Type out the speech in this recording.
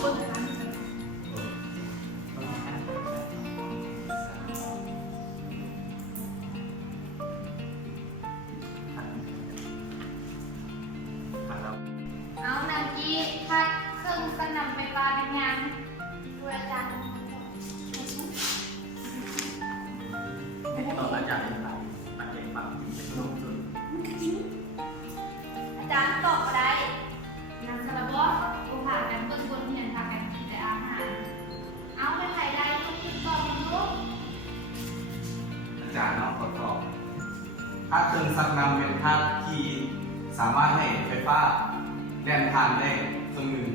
เอานำกี้พัดเครื่องกระนำไปปลาเป็นยังดูอาจารย์ ตอนอาจารย์เป็นปัจเจกปัจเป็นลงทุน อาจารย์ตอบอะไรนำสารบอสโอผ่ากันเบิ้งบนเห็นพากันกินแต่อาหารเอาไปไข่ได้ลูกคิดตอบมันลูก อาจารย์เนาะขอตอบธาตุเครื่องซักน้ำเป็นธาตุที่สามารถให้ไฟฟ้าแล่นผ่านได้ส่วนหนึ่ง